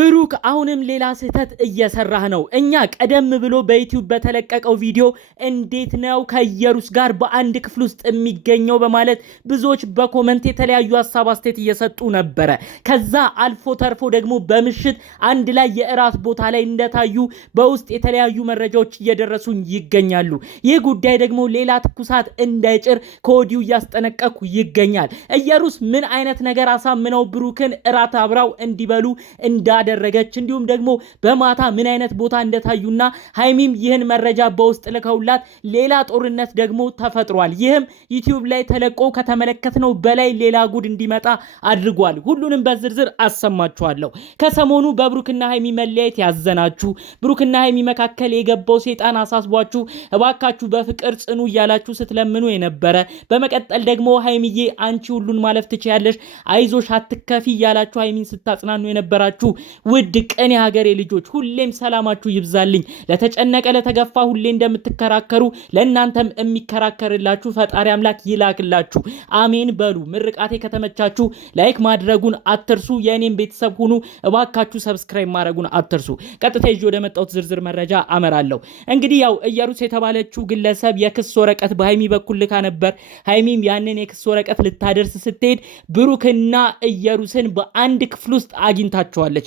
ብሩክ አሁንም ሌላ ስህተት እየሰራህ ነው። እኛ ቀደም ብሎ በዩቲዩብ በተለቀቀው ቪዲዮ እንዴት ነው ከኢየሩስ ጋር በአንድ ክፍል ውስጥ የሚገኘው በማለት ብዙዎች በኮመንት የተለያዩ ሐሳብ አስተያየት እየሰጡ ነበረ። ከዛ አልፎ ተርፎ ደግሞ በምሽት አንድ ላይ የእራት ቦታ ላይ እንደታዩ በውስጥ የተለያዩ መረጃዎች እየደረሱኝ ይገኛሉ። ይህ ጉዳይ ደግሞ ሌላ ትኩሳት እንዳይጭር ከወዲሁ እያስጠነቀቁ ይገኛል። ኢየሩስ ምን አይነት ነገር አሳምነው ብሩክን እራት አብራው እንዲበሉ እንዳደረገች እንዲሁም ደግሞ በማታ ምን አይነት ቦታ እንደታዩና ሃይሚም ይህን መረጃ በውስጥ ልከውላት ሌላ ጦርነት ደግሞ ተፈጥሯል። ይህም ዩቲዩብ ላይ ተለቆ ከተመለከትነው በላይ ሌላ ጉድ እንዲመጣ አድርጓል። ሁሉንም በዝርዝር አሰማችኋለሁ። ከሰሞኑ በብሩክና ሃይሚ መለያየት ያዘናችሁ፣ ብሩክና ሃይሚ መካከል የገባው ሴጣን አሳስቧችሁ እባካችሁ በፍቅር ጽኑ እያላችሁ ስትለምኑ የነበረ፣ በመቀጠል ደግሞ ሃይሚዬ አንቺ ሁሉን ማለፍ ትችያለሽ፣ አይዞሽ አትከፊ እያላችሁ ሃይሚን ስታጽናኑ የነበራችሁ ውድ ቅን የሀገሬ ልጆች ሁሌም ሰላማችሁ ይብዛልኝ። ለተጨነቀ ለተገፋ ሁሌ እንደምትከራከሩ ለእናንተም የሚከራከርላችሁ ፈጣሪ አምላክ ይላክላችሁ። አሜን በሉ። ምርቃቴ ከተመቻችሁ ላይክ ማድረጉን አትርሱ። የእኔም ቤተሰብ ሁኑ። እባካችሁ ሰብስክራይብ ማድረጉን አትርሱ። ቀጥታ ይዤ ወደ መጣሁት ዝርዝር መረጃ አመራለሁ። እንግዲህ ያው ኢየሩስ የተባለችው ግለሰብ የክስ ወረቀት በሃይሚ በኩል ልካ ነበር። ሃይሚም ያንን የክስ ወረቀት ልታደርስ ስትሄድ ብሩክና ኢየሩስን በአንድ ክፍል ውስጥ አግኝታቸዋለች።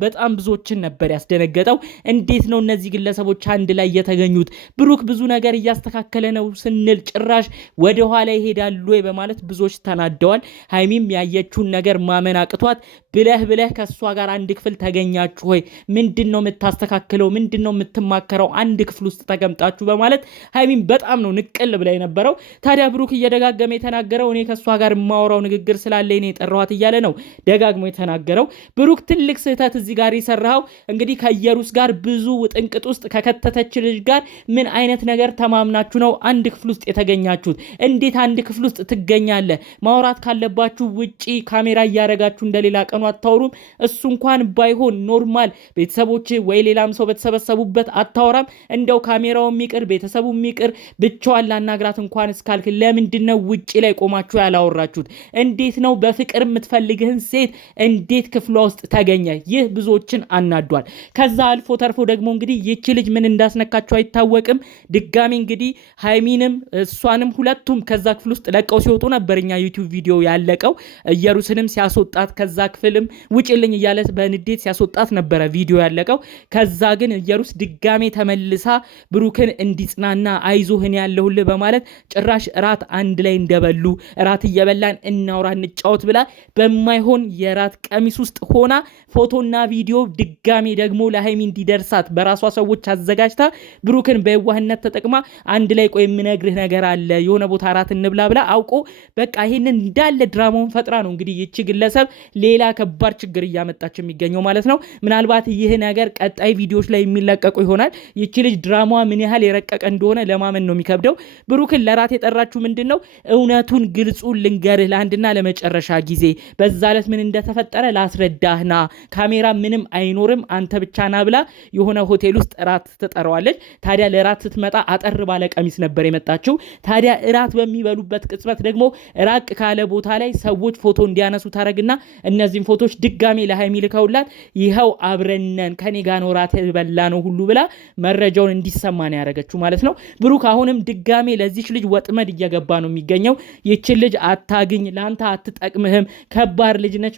በጣም ብዙዎችን ነበር ያስደነገጠው። እንዴት ነው እነዚህ ግለሰቦች አንድ ላይ የተገኙት? ብሩክ ብዙ ነገር እያስተካከለ ነው ስንል ጭራሽ ወደ ኋላ ይሄዳሉ ወይ በማለት ብዙዎች ተናደዋል። ሃይሚም ያየችውን ነገር ማመን አቅቷት ብለህ ከሷ ጋር አንድ ክፍል ተገኛችሁ ሆይ ምንድነው የምታስተካክለው? ምንድነው የምትማከረው? አንድ ክፍል ውስጥ ተቀምጣችሁ በማለት ሃይሚም በጣም ነው ንቅል ብላ የነበረው። ታዲያ ብሩክ እየደጋገመ የተናገረው እኔ ከሷ ጋር የማወራው ንግግር ስላለ እኔ የጠራኋት እያለ ነው ደጋግሞ የተናገረው። ብሩክ ትልቅ ስህተት እዚህ ጋር ይሰራው እንግዲህ ከኢየሩስ ጋር ብዙ ውጥንቅጥ ውስጥ ከከተተች ልጅ ጋር ምን አይነት ነገር ተማምናችሁ ነው አንድ ክፍል ውስጥ የተገኛችሁት? እንዴት አንድ ክፍል ውስጥ ትገኛለህ? ማውራት ካለባችሁ ውጪ ካሜራ እያረጋችሁ እንደሌላ ቀኑ አታወሩም? እሱ እንኳን ባይሆን ኖርማል ቤተሰቦች ወይ ሌላም ሰው በተሰበሰቡበት አታወራም? እንደው ካሜራው የሚቅር ቤተሰቡ የሚቅር ብቻዋን ላናግራት እንኳን እስካልክ ለምንድነው ውጪ ላይ ቆማችሁ ያላወራችሁት? እንዴት ነው በፍቅር የምትፈልግህን ሴት እንዴት ክፍሏ ውስጥ ተገኘ? ይህ ብዙዎችን አናዷል። ከዛ አልፎ ተርፎ ደግሞ እንግዲህ ይቺ ልጅ ምን እንዳስነካቸው አይታወቅም። ድጋሚ እንግዲህ ሃይሚንም እሷንም ሁለቱም ከዛ ክፍል ውስጥ ለቀው ሲወጡ ነበርኛ ዩቲዩብ ቪዲዮ ያለቀው። ኢየሩስንም ሲያስወጣት ከዛ ክፍልም ውጪልኝ እያለ በንዴት ሲያስወጣት ነበረ ቪዲዮ ያለቀው። ከዛ ግን ኢየሩስ ድጋሚ ተመልሳ ብሩክን እንዲጽናና አይዞህን ያለሁልህ በማለት ጭራሽ እራት አንድ ላይ እንደበሉ እራት እየበላን እናውራ እንጫወት ብላ በማይሆን የራት ቀሚስ ውስጥ ሆና ፎቶና ቪዲዮ ድጋሚ ደግሞ ለሃይሚ እንዲደርሳት በራሷ ሰዎች አዘጋጅታ ብሩክን በየዋህነት ተጠቅማ አንድ ላይ ቆይ የምነግርህ ነገር አለ የሆነ ቦታ አራት እንብላ ብላ አውቆ በቃ ይሄንን እንዳለ ድራማውን ፈጥራ ነው እንግዲህ ይቺ ግለሰብ ሌላ ከባድ ችግር እያመጣች የሚገኘው ማለት ነው። ምናልባት ይህ ነገር ቀጣይ ቪዲዮዎች ላይ የሚለቀቁ ይሆናል። ይቺ ልጅ ድራማዋ ምን ያህል የረቀቀ እንደሆነ ለማመን ነው የሚከብደው። ብሩክን ለራት የጠራችሁ ምንድነው? እውነቱን ግልጹን ልንገርህ ለአንድና ለመጨረሻ ጊዜ በዛ ዕለት ምን እንደተፈጠረ ላስረዳህና ካሜራ ምንም አይኖርም አንተ ብቻ ና ብላ የሆነ ሆቴል ውስጥ እራት ትጠራዋለች። ታዲያ ለራት ስትመጣ አጠር ባለ ቀሚስ ነበር የመጣችው። ታዲያ እራት በሚበሉበት ቅጽበት ደግሞ ራቅ ካለ ቦታ ላይ ሰዎች ፎቶ እንዲያነሱ ታረግና እነዚህን ፎቶች ድጋሚ ለሃይሚ ልከውላት ይኸው አብረነን ከኔ ጋር ነው ራት በላ ነው ሁሉ ብላ መረጃውን እንዲሰማ ነው ያደረገችው ማለት ነው። ብሩክ አሁንም ድጋሚ ለዚች ልጅ ወጥመድ እየገባ ነው የሚገኘው። ይችን ልጅ አታግኝ፣ ለአንተ አትጠቅምህም፣ ከባድ ልጅ ነች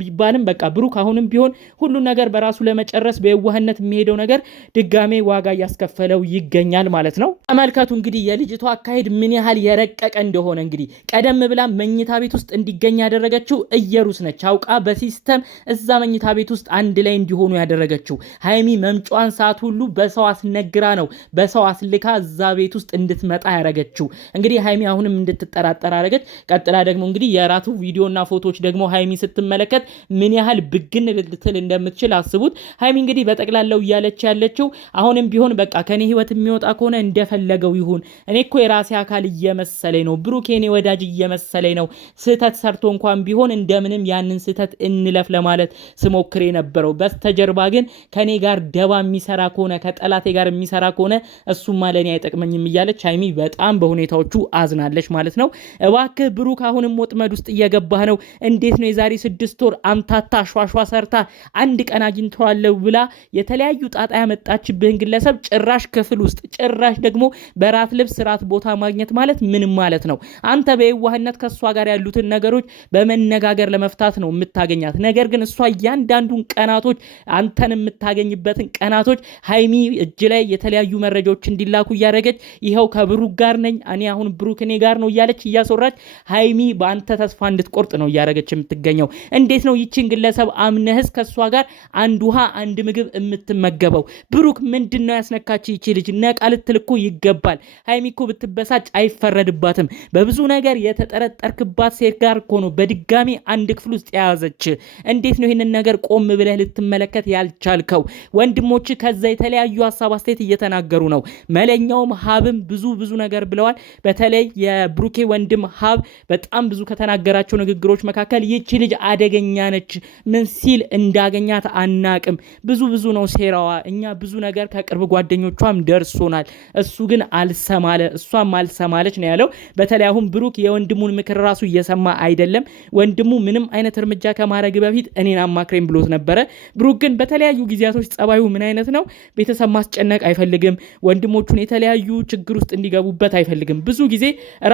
ቢባልም በቃ ብሩክ አሁንም ቢሆን ሁሉ ነገር በራሱ ለመጨረስ በየዋህነት የሚሄደው ነገር ድጋሜ ዋጋ እያስከፈለው ይገኛል ማለት ነው። ተመልከቱ እንግዲህ የልጅቷ አካሄድ ምን ያህል የረቀቀ እንደሆነ። እንግዲህ ቀደም ብላ መኝታ ቤት ውስጥ እንዲገኝ ያደረገችው ኢየሩስ ነች። አውቃ በሲስተም እዛ መኝታ ቤት ውስጥ አንድ ላይ እንዲሆኑ ያደረገችው። ሃይሚ መምጫዋን ሰዓት ሁሉ በሰው አስነግራ ነው በሰው አስልካ እዛ ቤት ውስጥ እንድትመጣ ያደረገችው። እንግዲህ ሃይሚ አሁንም እንድትጠራጠር አደረገች። ቀጥላ ደግሞ እንግዲህ የራቱ ቪዲዮና ፎቶዎች ደግሞ ሃይሚ ስትመለከት ምን ያህል ብግን ልትል እንደምትችል አስቡት። ሃይሚ እንግዲህ በጠቅላላው እያለች ያለችው አሁንም ቢሆን በቃ ከኔ ህይወት የሚወጣ ከሆነ እንደፈለገው ይሁን፣ እኔ እኮ የራሴ አካል እየመሰለኝ ነው፣ ብሩክ የኔ ወዳጅ እየመሰለኝ ነው፣ ስህተት ሰርቶ እንኳን ቢሆን እንደምንም ያንን ስህተት እንለፍ ለማለት ስሞክር የነበረው በስተጀርባ ግን ከኔ ጋር ደባ የሚሰራ ከሆነ ከጠላቴ ጋር የሚሰራ ከሆነ እሱማ ለኔ አይጠቅመኝም እያለች ሃይሚ በጣም በሁኔታዎቹ አዝናለች ማለት ነው። እባክህ ብሩክ አሁንም ወጥመድ ውስጥ እየገባህ ነው። እንዴት ነው የዛሬ 6 ወር አምታታ ሿሿ ሰርታ አንድ ቀን አግኝተዋለሁ ብላ የተለያዩ ጣጣ ያመጣችብህን ግለሰብ ጭራሽ ክፍል ውስጥ ጭራሽ ደግሞ በራት ልብስ ራት ቦታ ማግኘት ማለት ምን ማለት ነው? አንተ በየዋህነት ከሷ ጋር ያሉትን ነገሮች በመነጋገር ለመፍታት ነው የምታገኛት። ነገር ግን እሷ እያንዳንዱን ቀናቶች አንተን የምታገኝበትን ቀናቶች ሃይሚ እጅ ላይ የተለያዩ መረጃዎች እንዲላኩ እያደረገች ይኸው ከብሩክ ጋር ነኝ እኔ አሁን ብሩክ እኔ ጋር ነው እያለች እያሰራች ሃይሚ በአንተ ተስፋ እንድትቆርጥ ነው እያደረገች የምትገኘው። እንዴት ነው ይቺን ግለሰብ አምነህስ ከሷ ጋር አንድ ውሃ አንድ ምግብ የምትመገበው? ብሩክ ምንድነው ያስነካች? ይቺ ልጅ ነቃ ልትል እኮ ይገባል። ሃይሚ እኮ ብትበሳጭ አይፈረድባትም። በብዙ ነገር የተጠረጠርክባት ሴት ጋር እኮ ነው በድጋሚ አንድ ክፍል ውስጥ የያዘች። እንዴት ነው ይህንን ነገር ቆም ብለህ ልትመለከት ያልቻልከው? ወንድሞች ከዛ የተለያዩ ሀሳብ አስተያየት እየተናገሩ ነው። መለኛውም ሀብም ብዙ ነገር ብለዋል። በተለይ የብሩኬ ወንድም ሀብ በጣም ብዙ ከተናገራቸው ንግግሮች መካከል ይቺ ልጅ አደገኛ ነች፣ ምን ሲል እንዳገኛት አናቅም፣ ብዙ ነው ሴራዋ፣ እኛ ብዙ ነገር ከቅርብ ጓደኞቿም ደርሶናል፣ እሱ ግን አልሰማለ እሷም አልሰማለች ነው ያለው። በተለይ አሁን ብሩክ የወንድሙን ምክር ራሱ እየሰማ አይደለም። ወንድሙ ምንም አይነት እርምጃ ከማድረግ በፊት እኔን አማክሬን ብሎት ነበረ። ብሩክ ግን በተለያዩ ጊዜያቶች ጸባዩ ምን አይነት ነው? ቤተሰብ ማስጨነቅ አይፈልግም። ወንድሞቹን የተለያዩ ችግር ውስጥ እንዲገቡበት አይፈልግም። ብዙ ጊዜ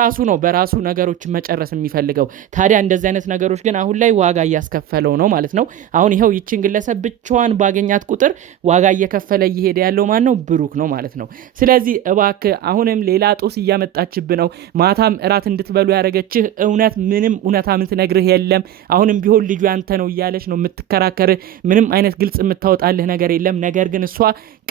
ራሱ ነው በራሱ ነገሮችን መጨረስ የሚፈልገው። ታዲያ እንደዚህ አይነት ነገሮች ግን አሁን ላይ ዋጋ እያስከፈለው ነው ማለት ነው። አሁን ይኸው ይችን ግለሰብ ብቻዋን ባገኛት ቁጥር ዋጋ እየከፈለ እየሄደ ያለው ማን ነው? ብሩክ ነው ማለት ነው። ስለዚህ እባክህ አሁንም ሌላ ጦስ እያመጣችብህ ነው። ማታም እራት እንድትበሉ ያደረገችህ ምንም እውነታ የምትነግርህ የለም። አሁንም ቢሆን ልጁ ያንተ ነው እያለች ነው የምትከራከርህ። ምንም አይነት ግልጽ የምታወጣልህ ነገር የለም። ነገር ግን እሷ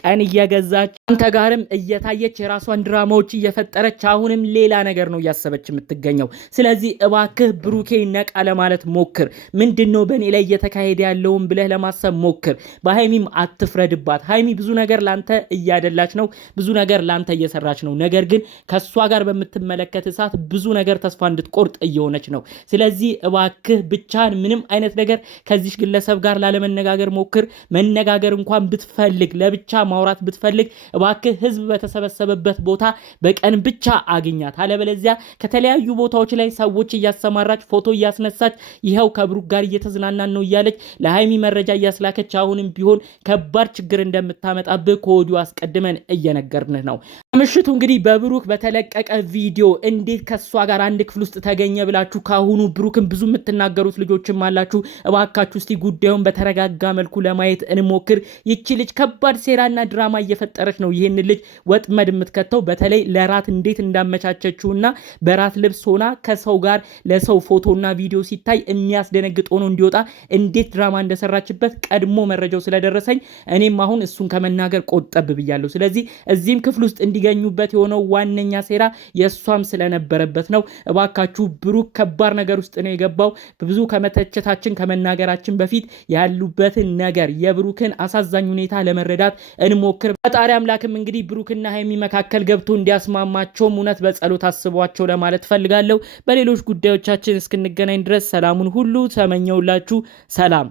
ቀን እየገዛች አንተ ጋርም እየታየች የራሷን ድራማዎች እየፈጠረች አሁንም ሌላ ነገር ነው እያሰበች የምትገኘው። ስለዚህ እባክህ ብሩኬ ነቃ ለማለት ሞክር። ምንድነው በእኔ ላይ እየተካሄደ ያለውን ብለህ ለማሰብ ሞክር። በሃይሚም አትፍረድባት። ሃይሚ ብዙ ነገር ላንተ እያደላች ነው፣ ብዙ ነገር ላንተ እየሰራች ነው። ነገር ግን ከሷ ጋር በምትመለከት ሰዓት ብዙ ነገር ተስፋ እንድትቆርጥ እየሆነች ነው። ስለዚህ እባክህ ብቻን ምንም አይነት ነገር ከዚህ ግለሰብ ጋር ላለመነጋገር ሞክር። መነጋገር እንኳን ብትፈልግ ለብቻ ማውራት ብትፈልግ እባክህ ህዝብ በተሰበሰበበት ቦታ በቀን ብቻ አግኛት። አለበለዚያ ከተለያዩ ቦታዎች ላይ ሰዎች እያሰማራች ፎቶ እያስነሳች ይኸው ከብሩክ ጋር እየተዝናናን ነው እያለች ለሃይሚ መረጃ እያስላከች አሁንም ቢሆን ከባድ ችግር እንደምታመጣብህ ከወዲሁ አስቀድመን እየነገርንህ ነው። ምሽቱ እንግዲህ በብሩክ በተለቀቀ ቪዲዮ እንዴት ከሷ ጋር አንድ ክፍል ውስጥ ተገኘ ብላችሁ ካሁኑ ብሩክን ብዙ የምትናገሩት ልጆችም አላችሁ። እባካችሁ እስቲ ጉዳዩን በተረጋጋ መልኩ ለማየት እንሞክር። ይቺ ልጅ ከባድ ሴራና ድራማ እየፈጠረች ነው ይህን ልጅ ወጥመድ የምትከተው። በተለይ ለራት እንዴት እንዳመቻቸችውና በራት ልብስ ሆና ከሰው ጋር ለሰው ፎቶና ቪዲዮ ሲታይ የሚያስደነግጥ ሆኖ እንዲወጣ እንዴት ድራማ እንደሰራችበት ቀድሞ መረጃው ስለደረሰኝ እኔም አሁን እሱን ከመናገር ቆጠብ ብያለሁ። ስለዚህ እዚህም ክፍል ውስጥ እንዲገኙበት የሆነው ዋነኛ ሴራ የእሷም ስለነበረበት ነው። እባካችሁ ብሩክ ከባድ ነገር ውስጥ ነው የገባው። ብዙ ከመተቸታችን ከመናገራችን በፊት ያሉበትን ነገር የብሩክን አሳዛኝ ሁኔታ ለመረዳት እንሞክር። ፈጣሪ አምላክም እንግዲህ ብሩክና ሃይሚ መካከል ገብቶ እንዲያስማማቸውም እውነት በጸሎት አስቧቸው ለማለት ፈልጋለሁ። በሌሎች ጉዳዮቻችን እስክንገናኝ ድረስ ሰላሙን ሁሉ ተመኘውላችሁ። ሰላም